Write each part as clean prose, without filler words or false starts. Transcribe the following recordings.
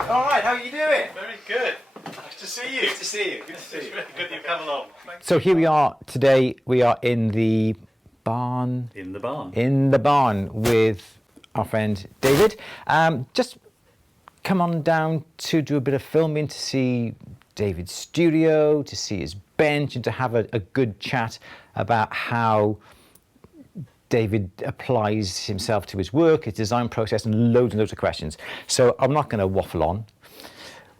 All right, how are you doing? Very good. Nice to see you. Good to see you. Good to see you. It's really good you've come along. So here we are today. We are in the barn. In the barn. In the barn with our friend David. Just come on down to do a bit of filming, to see David's studio, to see his bench, and to have a good chat about how David applies himself to his work, his design process, and loads of questions. So I'm not going to waffle on.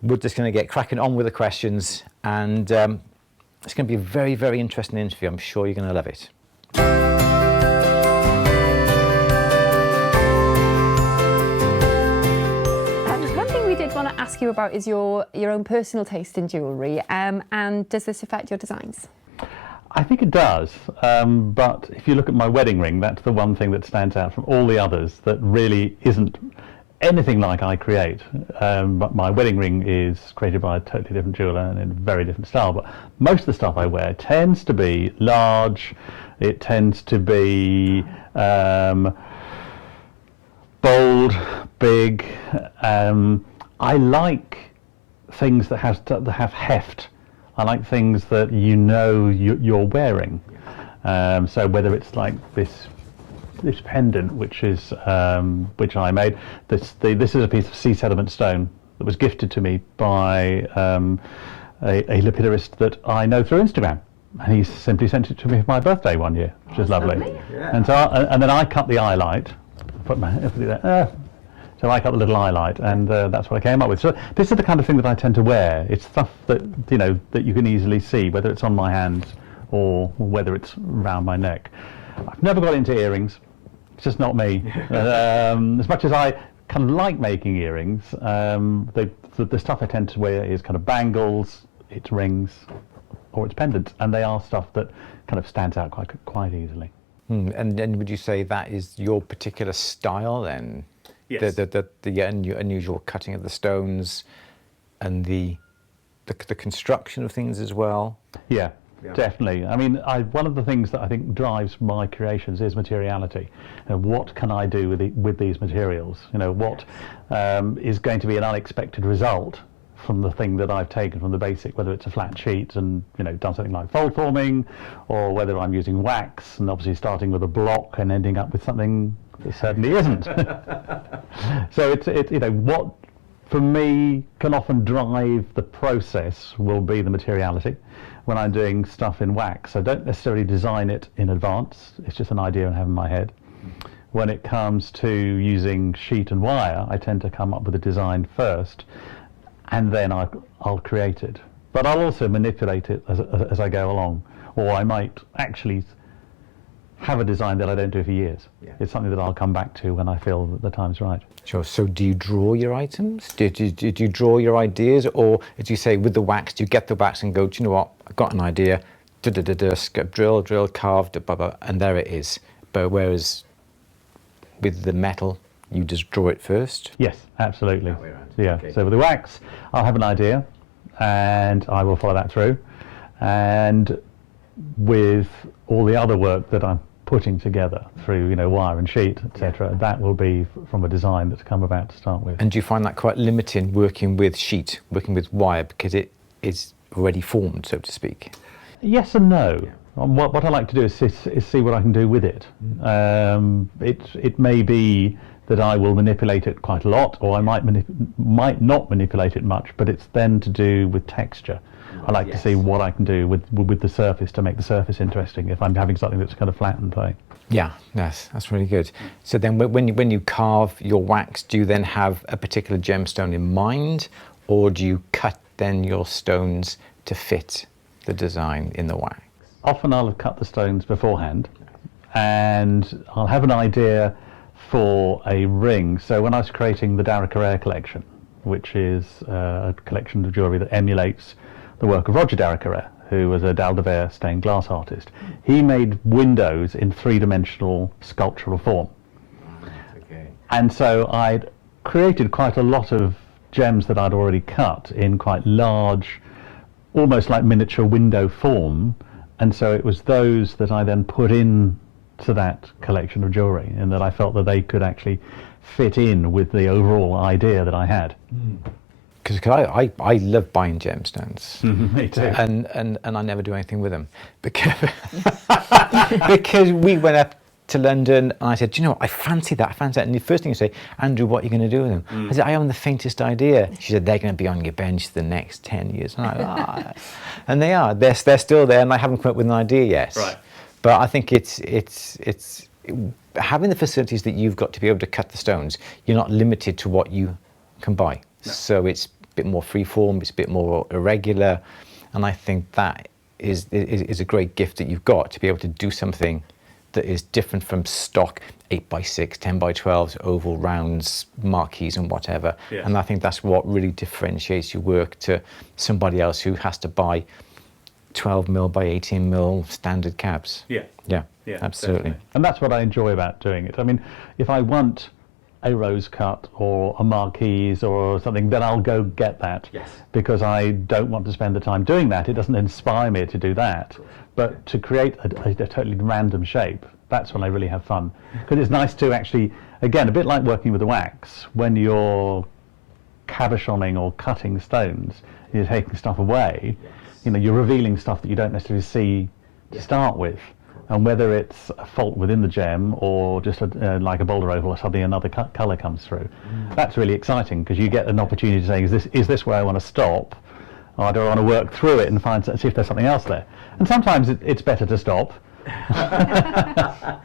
We're just going to get cracking on with the questions, and it's going to be a very, very interesting interview. I'm sure you're going to love it. One thing we did want to ask you about is your own personal taste in jewellery, and does this affect your designs? I think it does, but if you look at my wedding ring, that's the one thing that stands out from all the others that really isn't anything like I create. But my wedding ring is created by a totally different jeweller and in a very different style, but most of the stuff I wear tends to be large, it tends to be bold, big. I like things that have heft. I like things that you know you're wearing. So whether it's like this pendant, which I made. This is a piece of sea sediment stone that was gifted to me by a lapidurist that I know through Instagram, and he simply sent it to me for my birthday one year, which is lovely. Yeah. And so and then I cut the eyelight. So I cut the little highlight, and that's what I came up with. So this is the kind of thing that I tend to wear. It's stuff that that you can easily see, whether it's on my hands or whether it's around my neck. I've never got into earrings. It's just not me. As much as I kind of like making earrings, the stuff I tend to wear is kind of bangles, it's rings, or it's pendants, and they are stuff that kind of stands out quite easily. And would you say that is your particular style then? Yes. The unusual cutting of the stones and the construction of things as well? Yeah, definitely. I mean, one of the things that I think drives my creations is materiality. What can I do with these materials? What is going to be an unexpected result from the thing that I've taken from the basic, whether it's a flat sheet and done something like fold forming, or whether I'm using wax and obviously starting with a block and ending up with something that certainly isn't. So it's what for me can often drive the process will be the materiality. When I'm doing stuff in wax, I don't necessarily design it in advance. It's just an idea I have in my head. When it comes to using sheet and wire, I tend to come up with a design first, and then I'll create it. But I'll also manipulate it as I go along, or I might actually have a design that I don't do for years. Yeah. It's something that I'll come back to when I feel that the time's right. Sure. So do you draw your items? Do you draw your ideas, or do you say with the wax, do you get the wax and go, do you know what, I've got an idea, drill, carved, blah, blah, and there it is. But whereas with the metal, you just draw it first? Yes, absolutely. Yeah. Okay. So with the wax, I'll have an idea, and I will follow that through. And with all the other work that I'm putting together through, wire and sheet, etc., that will be from a design that's come about to start with. And do you find that quite limiting working with sheet, working with wire, because it is already formed, so to speak? Yes and no. Yeah. What I like to do is see what I can do with it. It may be that I will manipulate it quite a lot, or I might not manipulate it much, but it's then to do with texture. I like to see what I can do with the surface to make the surface interesting if I'm having something that's kind of flat and plain. Yeah, yes, that's really good. So then when you carve your wax, do you then have a particular gemstone in mind, or do you cut then your stones to fit the design in the wax? Often I'll have cut the stones beforehand, and I'll have an idea for a ring. So when I was creating the Darrick collection, which is a collection of jewellery that emulates the work of Roger Darrick, who was a Daldevere stained glass artist. He made windows in three-dimensional sculptural form. Okay. And so I'd created quite a lot of gems that I'd already cut in quite large, almost like miniature window form, and so it was those that I then put in to that collection of jewellery, and that I felt that they could actually fit in with the overall idea that I had. because I love buying gemstones. Me too. And I never do anything with them because because we went up to London and I said, do you know what, I fancy that. And the first thing you say, Andrew, what are you going to do with them? I said, I haven't the faintest idea. She said, they're going to be on your bench the next 10 years. And I'm like, and they are. They're still there, and I haven't come up with an idea yet. Right. But I think it's having the facilities that you've got to be able to cut the stones. You're not limited to what you can buy. No. So it's a bit more freeform, it's a bit more irregular, and I think that is a great gift that you've got to be able to do something that is different from stock 8x6, 10x12s, oval rounds, marquees and whatever. Yeah. And I think that's what really differentiates your work to somebody else who has to buy 12mm by 18mm standard cabs. Yeah. Yeah, absolutely. Definitely. And that's what I enjoy about doing it. I mean, if I want a rose cut or a marquise or something, then I'll go get that. Yes. Because I don't want to spend the time doing that. It doesn't inspire me to do that. But to create a totally random shape, that's when I really have fun. Because it's nice to actually, again, a bit like working with the wax, when you're cabochoning or cutting stones, you're taking stuff away, you know, you're revealing stuff that you don't necessarily see to start with. And whether it's a fault within the gem or just like a boulder oval or something, another colour comes through. That's really exciting because you get an opportunity to say, is this where I want to stop? Or do I want to work through it and see if there's something else there? And sometimes it's better to stop.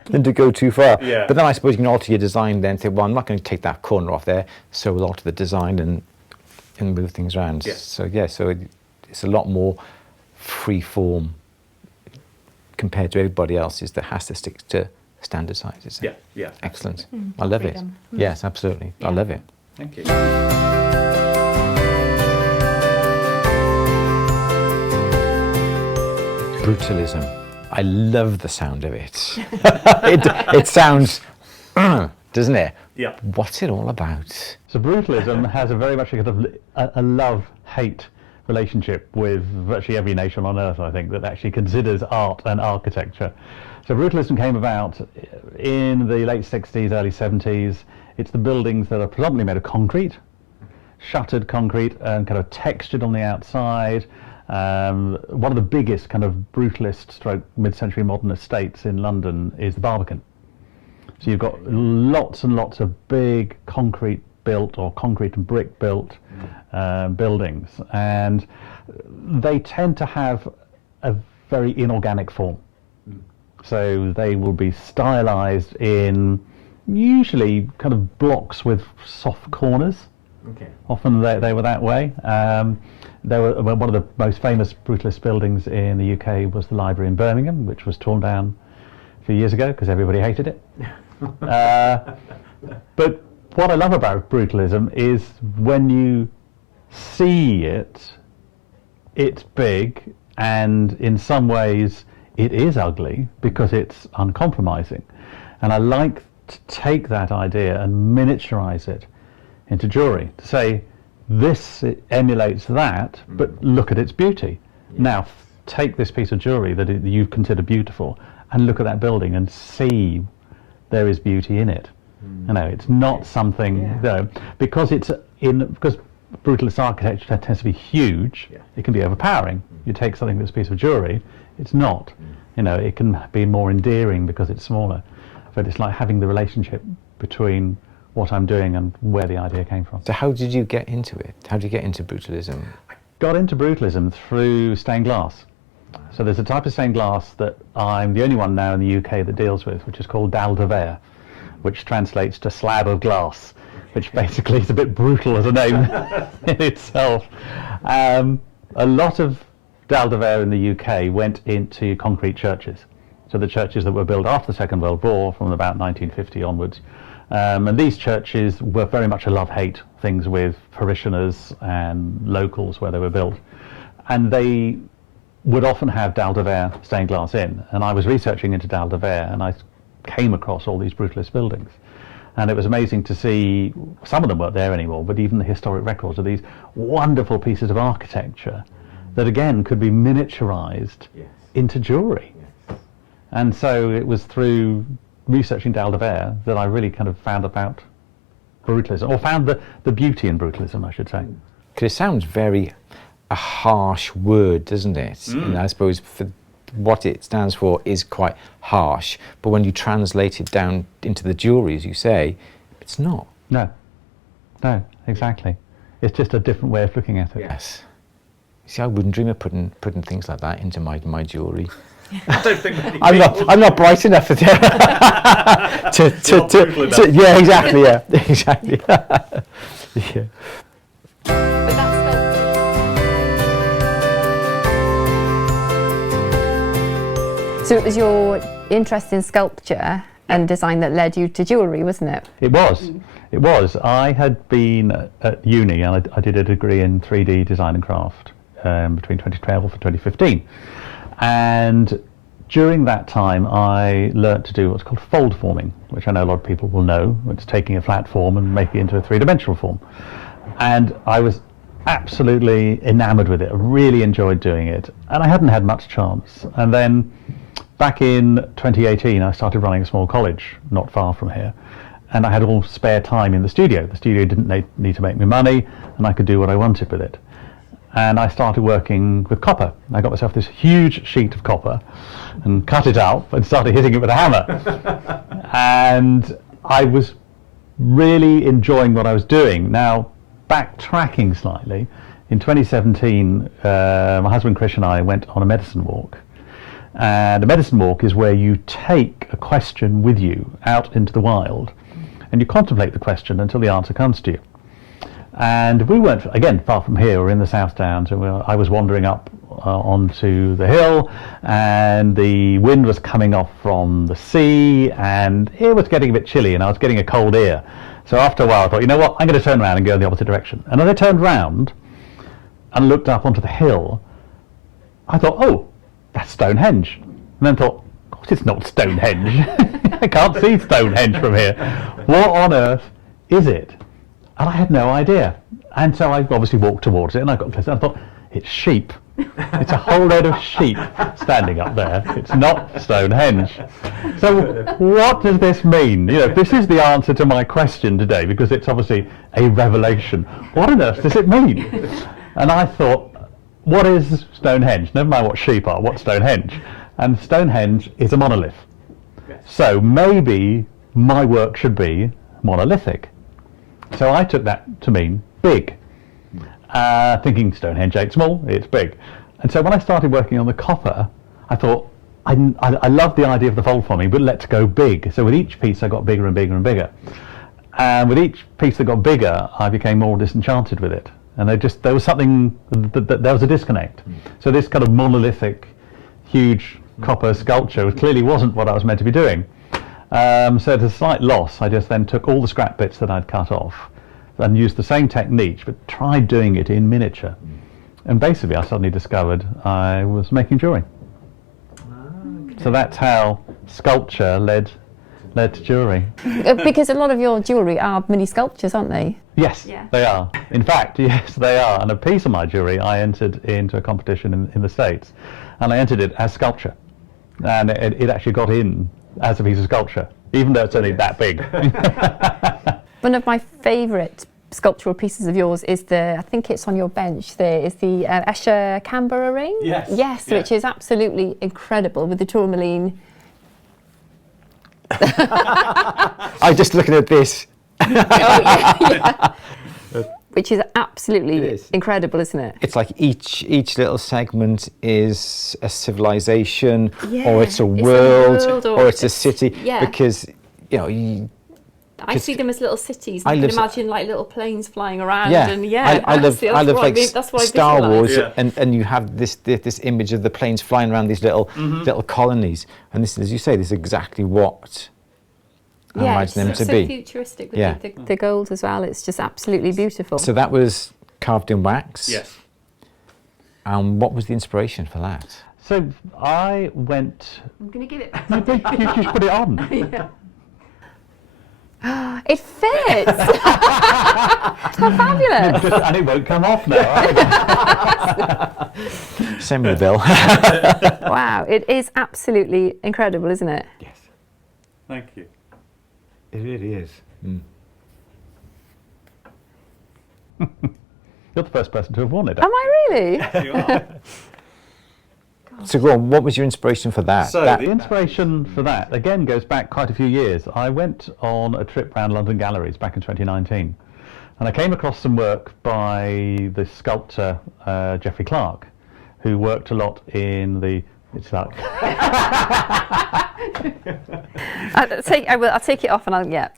Than to go too far. Yeah. But then I suppose you can alter your design then, say, well, I'm not going to take that corner off there, so we'll alter the design and move things around. Yeah. So it's a lot more free form compared to everybody else's that has to stick to standard sizes. Yeah, yeah. Excellent. I love it. Freedom. Yes, absolutely. I love it. Thank you. Brutalism. I love the sound of it. It sounds, doesn't it? Yeah. What's it all about? So brutalism has a very much a kind of a love-hate relationship with virtually every nation on earth, I think, that actually considers art and architecture. So brutalism came about in the late 60s, early 70s. It's the buildings that are predominantly made of concrete, shuttered concrete and kind of textured on the outside. One of the biggest kind of brutalist stroke mid-century modern estates in London is the Barbican. So you've got lots and lots of big concrete built or concrete and brick built buildings, and they tend to have a very inorganic form. So they will be stylized in usually kind of blocks with soft corners. Okay. Often they were that way. One of the most famous brutalist buildings in the UK was the library in Birmingham, which was torn down a few years ago because everybody hated it. But what I love about brutalism is when you see it, it's big, and in some ways it is ugly because it's uncompromising. And I like to take that idea and miniaturize it into jewellery, to say, this emulates that, but look at its beauty. Yes. Now, take this piece of jewellery that you consider beautiful and look at that building and see there is beauty in it. You know, it's not something, though, because because brutalist architecture tends to be huge, it can be overpowering. You take something that's a piece of jewellery, it's not. You know, it can be more endearing because it's smaller. But it's like having the relationship between what I'm doing and where the idea came from. So how did you get into it? How did you get into brutalism? Got into brutalism through stained glass. So there's a type of stained glass that I'm the only one now in the UK that deals with, which is called dalle de verre, which translates to slab of glass, which basically is a bit brutal as a name in itself. A lot of dalle de verre in the UK went into concrete churches. So the churches that were built after the Second World War, from about 1950 onwards. And these churches were very much a love-hate things with parishioners and locals where they were built. And they would often have dalle de verre stained glass in. And I was researching into dalle de verre and I came across all these brutalist buildings. And it was amazing to see, some of them weren't there anymore, but even the historic records of these wonderful pieces of architecture that again could be miniaturized into jewelry. And so it was through researching dalle de verre that I really kind of found about brutalism, or found the beauty in brutalism, I should say. because it sounds very a harsh word, doesn't it? And I suppose for what it stands for is quite harsh, but when you translate it down into the jewellery, as you say, it's not. No, exactly. It's just a different way of looking at it. Yes. See, I wouldn't dream of putting things like that into my jewellery. I don't think many I'm not bright enough to yeah, exactly, yeah, exactly. Yeah. But that's so it was your interest in sculpture and design that led you to jewellery, wasn't it? It was. It was. I had been at uni and I did a degree in 3D design and craft between 2012 and 2015. And during that time, I learnt to do what's called fold forming, which I know a lot of people will know. It's taking a flat form and making it into a three-dimensional form. And I was absolutely enamoured with it. I really enjoyed doing it. And I hadn't had much chance. And then back in 2018, I started running a small college not far from here. And I had all spare time in the studio. The studio didn't need to make me money, and I could do what I wanted with it. And I started working with copper. I got myself this huge sheet of copper and cut it out and started hitting it with a hammer. And I was really enjoying what I was doing. Now, backtracking slightly, in 2017, my husband Chris and I went on a medicine walk. And a medicine walk is where you take a question with you out into the wild and you contemplate the question until the answer comes to you. And we weren't, again, far from here. We're in the South Downs, and I was wandering up onto the hill, and the wind was coming off from the sea, and it was getting a bit chilly, and I was getting a cold ear. So after a while, I thought, you know what, I'm going to turn around and go in the opposite direction. And as I turned round and looked up onto the hill, I thought, oh, that's Stonehenge. And then thought, of course it's not Stonehenge. I can't see Stonehenge from here. What on earth is it? And I had no idea. And so I obviously walked towards it and I got closer and I thought, it's sheep. It's a whole load of sheep standing up there. It's not Stonehenge. So what does this mean? You know, this is the answer to my question today because it's obviously a revelation. What on earth does it mean? And I thought, what is Stonehenge? Never mind what sheep are, what's Stonehenge? And Stonehenge is a monolith. So maybe my work should be monolithic. So I took that to mean big, thinking Stonehenge ain't small, it's big. And so when I started working on the copper, I thought, I love the idea of the fold forming, but let's go big. So with each piece I got bigger and bigger and bigger. And with each piece that got bigger, I became more disenchanted with it. And there was something, there was a disconnect. So this kind of monolithic, huge copper sculpture clearly wasn't what I was meant to be doing. So at a slight loss, I just then took all the scrap bits that I'd cut off and used the same technique, but tried doing it in miniature. And basically, I suddenly discovered I was making jewellery. Okay. So that's how sculpture led to jewellery. Because a lot of your jewellery are mini sculptures, aren't they? Yes, Yeah. they are. In fact, yes, they are. And a piece of my jewellery, I entered into a competition in the States, and I entered it as sculpture. And it actually got in as a piece of sculpture, even though it's only that big. One of my favourite sculptural pieces of yours is I think it's on your bench there, is the Escher Canberra ring? Yes. Yes, Yeah. which is absolutely incredible with the tourmaline. I'm just looking at this. Oh, yeah. Which is absolutely It is. incredible, isn't it? It's like each little segment is a civilization, Yeah, or it's a it's a world, world, or it's a it's- city. yeah. Because I see them as little cities. I I can live- imagine like little planes flying around. yeah, And yeah, I love that's what like that's what I Star visualise. Wars, Yeah. and you have this image of the planes flying around these little colonies, and this, as you say, this is exactly what I Yeah, imagine them it's to so be. futuristic with Yeah. the gold as well. It's just absolutely beautiful. So that was carved in wax. Yes. And what was the inspiration for that? So I went, I'm going to give it. you just put it on. It fits. How fabulous! And it won't come off now. Send me the bill. Wow, it is absolutely incredible, isn't it? Yes, Thank you. it really is. You're the first person to have worn it. Am I really? You are. So go on, what was your inspiration for that? So That- The inspiration for that, again, goes back quite a few years. I went on a trip around London galleries back in 2019, and I came across some work by the sculptor Geoffrey Clark, who worked a lot in the... It's like... I'll take it off and I'll, yeah.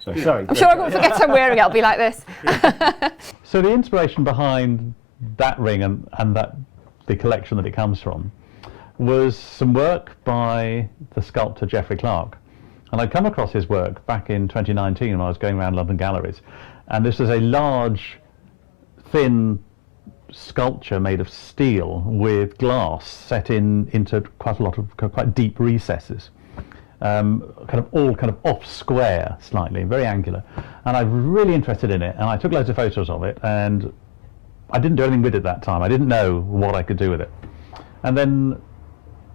Sorry. I'm sure I won't forget I'm wearing it, I'll be like this. So the inspiration behind that ring and the collection that it comes from was some work by the sculptor Geoffrey Clark. And I'd come across his work back in 2019 when I was going around London galleries. And this was a large, thin sculpture made of steel with glass set into quite a lot of quite deep recesses. Kind of off square slightly, very angular. And I was really interested in it, and I took loads of photos of it, and I didn't do anything with it that time. I didn't know what I could do with it. And then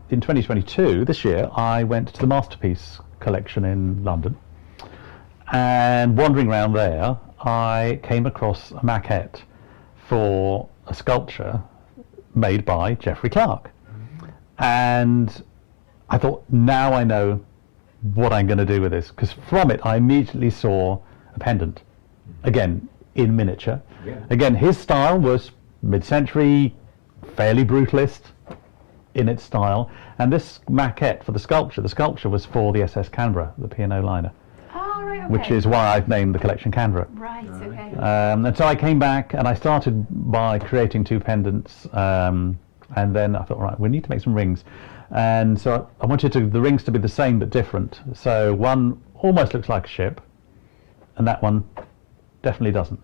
in 2022, this year, I went to the Masterpiece collection in London, and wandering around there, I came across a maquette for a sculpture made by Geoffrey Clark. And I thought, now I know what I'm going to do with this, because from it I immediately saw a pendant, again in miniature. Yeah. Again, his style was mid-century, fairly brutalist in its style, and this maquette for the sculpture was for the SS Canberra, the P&O liner, Oh, right, okay. which is why I've named the collection Canberra. Right, okay. And so I came back and I started by creating 2 pendants, and then I thought, right, we need to make some rings. And so I wanted the rings to be the same but different. So one almost looks like a ship, and that one definitely doesn't.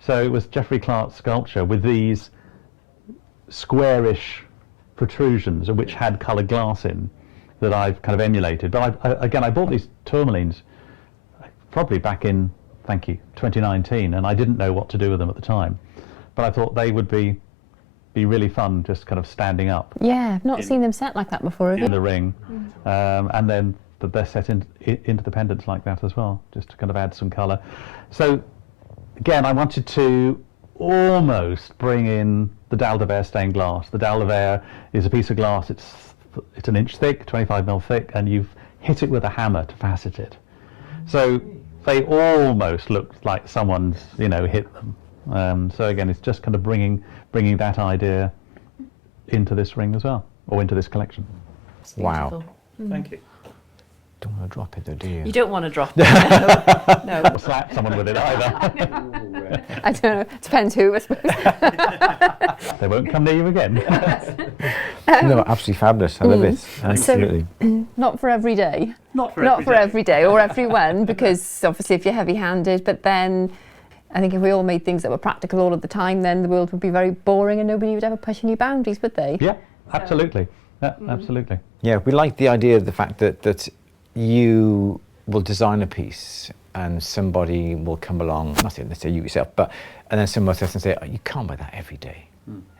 So it was Geoffrey Clark's sculpture with these squarish protrusions which had coloured glass in that I've kind of emulated. But I bought these tourmalines probably back in, 2019, and I didn't know what to do with them at the time. But I thought they would be really fun, just kind of standing up Yeah, I've not seen them set like that before, have in you? the ring, and then they're set into the pendants like that as well, just to kind of add some colour. So again, I wanted to almost bring in the Dalle de Verre stained glass. The Dalle de Verre is a piece of glass, it's an inch thick, 25mm thick, and you've hit it with a hammer to facet it. So they almost look like someone's, hit them. So again, it's just kind of bringing that idea into this ring as well, or into this collection. Wow. Thank you. Don't want to drop it though, do you? You don't want to drop it. No. Or slap someone with it either. I don't know, depends who, I suppose. They won't come near you again. No, absolutely fabulous. I love it. Absolutely. Not for every day. Not for Not for every day or everyone, because obviously if you're heavy-handed, but then I think if we all made things that were practical all of the time, then the world would be very boring and nobody would ever push any boundaries, would they? Yeah, absolutely. Yeah, absolutely. Yeah, we like the idea of the fact that you will design a piece and somebody will come along, not necessarily you yourself, and then someone else and say, oh, you can't wear that every day.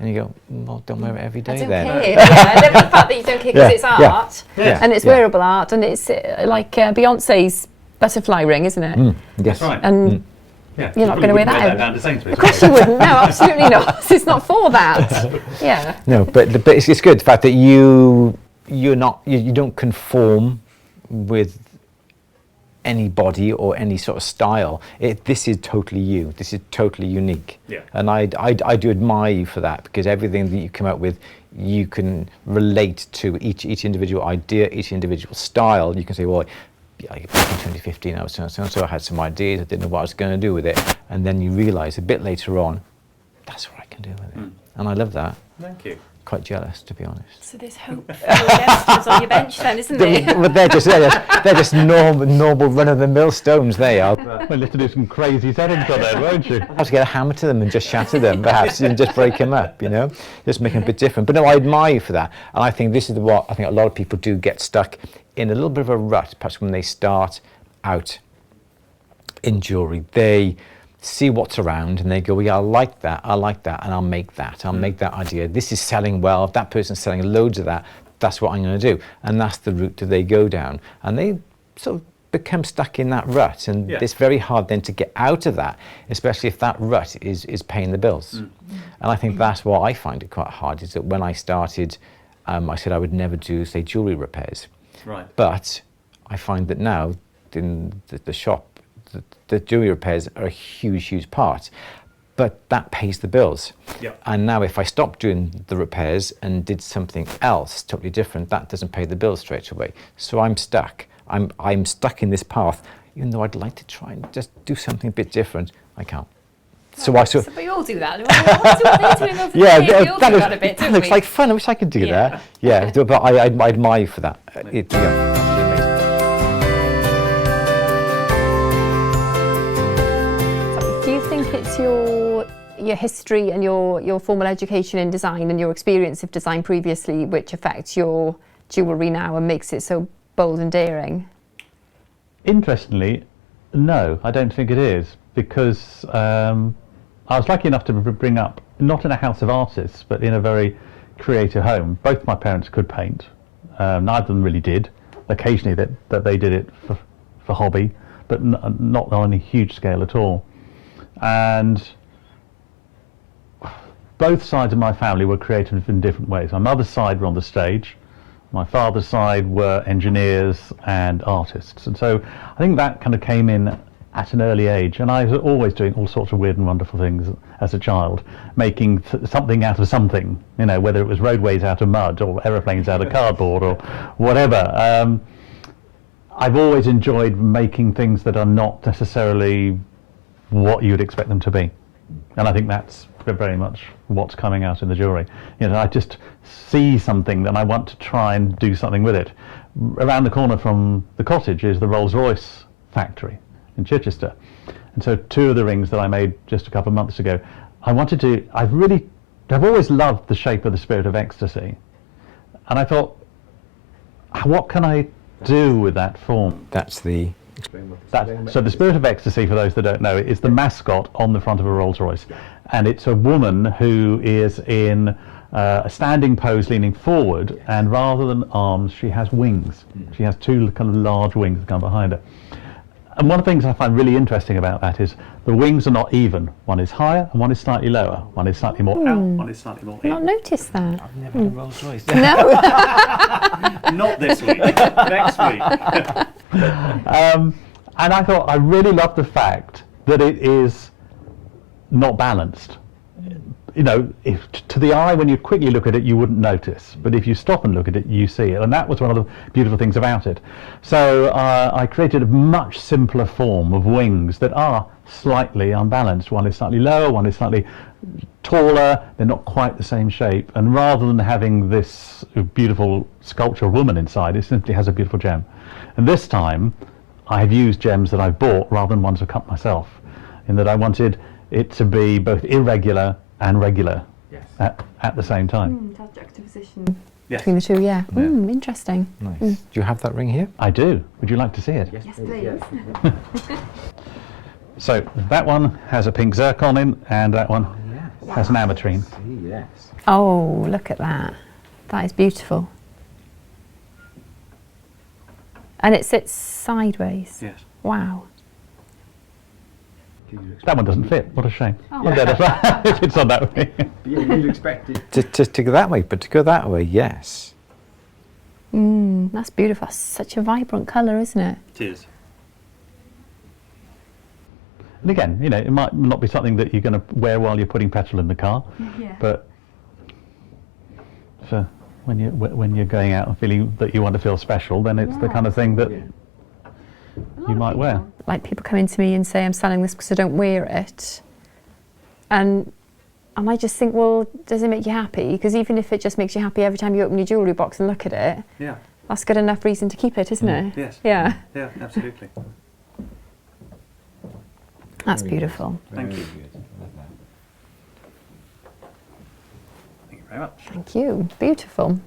And you go, well, don't wear it every day I don't then. care. Yeah, the fact that you don't care because it's art, and it's wearable art, and it's like Beyonce's butterfly ring, isn't it? Yes. That's right. And Yeah. you're not going to wear that. down to Sainsbury's. Of course you wouldn't. No, absolutely not. It's not for that. Yeah. No, but it's good the fact that you don't conform with anybody or any sort of style. This is totally you. This is totally unique. Yeah. And I do admire you for that, because everything that you come up with, you can relate to each individual idea, each individual style. You can say, well, back in 2015 I was so I had some ideas, I didn't know what I was going to do with it, and then you realise a bit later on, that's what I can do with it. And I love that. Thank you. Quite jealous, to be honest. So there's hope for your youngsters on your bench then, isn't there? But they're just normal run-of-the-mill stones, they are. Well, you'll have to do some crazy settings on there, won't you? I'll have to get a hammer to them and just shatter them, perhaps, and just break them up, just make them a bit different. But no, I admire you for that. And I think this is what I think a lot of people do get stuck in, a little bit of a rut, perhaps when they start out in jewellery. They see what's around and they go, well, yeah, I like that, and I'll make that. I'll make that idea. This is selling well. If that person's selling loads of that, that's what I'm going to do. And that's the route that they go down. And they sort of become stuck in that rut, and Yeah. it's very hard then to get out of that, especially if that rut is paying the bills. And I think that's what I find it quite hard, is that when I started, I said I would never do, say, jewellery repairs. Right. But I find that now in the shop, the jewellery repairs are a huge, huge part. But that pays the bills. Yeah. And now if I stopped doing the repairs and did something else totally different, that doesn't pay the bills straight away. So I'm stuck. I'm stuck in this path, even though I'd like to try and just do something a bit different. I can't. So I sort So we all do that. That's what they're doing over yeah, there. We all do that a bit, that don't looks we? like fun. I wish I could do Yeah. that. Yeah, but I admire you for that. It, yeah, absolutely amazing. Do you think it's your history and your formal education in design and your experience of design previously which affects your jewellery now and makes it so bold and daring? Interestingly, no, I don't think it is, because I was lucky enough to bring up, not in a house of artists, but in a very creative home. Both my parents could paint. Neither of them really did. Occasionally that they did it for hobby, but not on a huge scale at all. And both sides of my family were creative in different ways. My mother's side were on the stage. My father's side were engineers and artists. And so I think that kind of came in at an early age. And I was always doing all sorts of weird and wonderful things as a child, making something out of something, you know, whether it was roadways out of mud or aeroplanes out of cardboard or whatever. I've always enjoyed making things that are not necessarily what you'd expect them to be. And I think that's very much what's coming out in the jewellery. You know, I just see something and I want to try and do something with it. Around the corner from the cottage is the Rolls-Royce factory in Chichester. And so 2 of the rings that I made just a couple of months ago, I've always loved the shape of the Spirit of Ecstasy. And I thought, what can I do with that form? That's the... So the Spirit of Ecstasy, for those that don't know, is the mascot on the front of a Rolls-Royce. And it's a woman who is in a standing pose leaning forward, and rather than arms, she has wings. She has 2 kind of large wings that come behind her. And one of the things I find really interesting about that is the wings are not even. One is higher and one is slightly lower. One is slightly more out, one is slightly more I've not in. noticed that. I've never had a Rolls Royce. No. Not this week. Next week. And I thought I really love the fact that it is not balanced. You know, if to the eye, when you quickly look at it, you wouldn't notice. But if you stop and look at it, you see it. And that was one of the beautiful things about it. So I created a much simpler form of wings that are slightly unbalanced. One is slightly lower, one is slightly taller. They're not quite the same shape. And rather than having this beautiful sculptural woman inside, it simply has a beautiful gem. And this time, I have used gems that I've bought rather than ones I've cut myself, in that I wanted it to be both irregular and regular at the same time. To have juxtaposition. Yes. Between the two, yeah. Interesting. Nice. Do you have that ring here? I do. Would you like to see it? Yes, please. So that one has a pink zircon in, and that one has an ametrine. Yes. Oh, look at that. That is beautiful. And it sits sideways. Yes. Wow. That one doesn't fit. What a shame. If it's on that way. You'd expect it. To go that way, but to go that way, yes. That's beautiful. That's such a vibrant colour, isn't it? It is. And again, you know, it might not be something that you're going to wear while you're putting petrol in the car, Yeah. but for when you're going out and feeling that you want to feel special, then it's the kind of thing that you might wear. Like people come in to me and say, I'm selling this because I don't wear it. And I just think, well, does it make you happy? Because even if it just makes you happy every time you open your jewellery box and look at it, Yeah. that's good enough reason to keep it, isn't it? Yes. Yeah. Yeah, absolutely. That's beautiful. Thank you. Very good. I love that. Thank you very much. Thank you. Beautiful.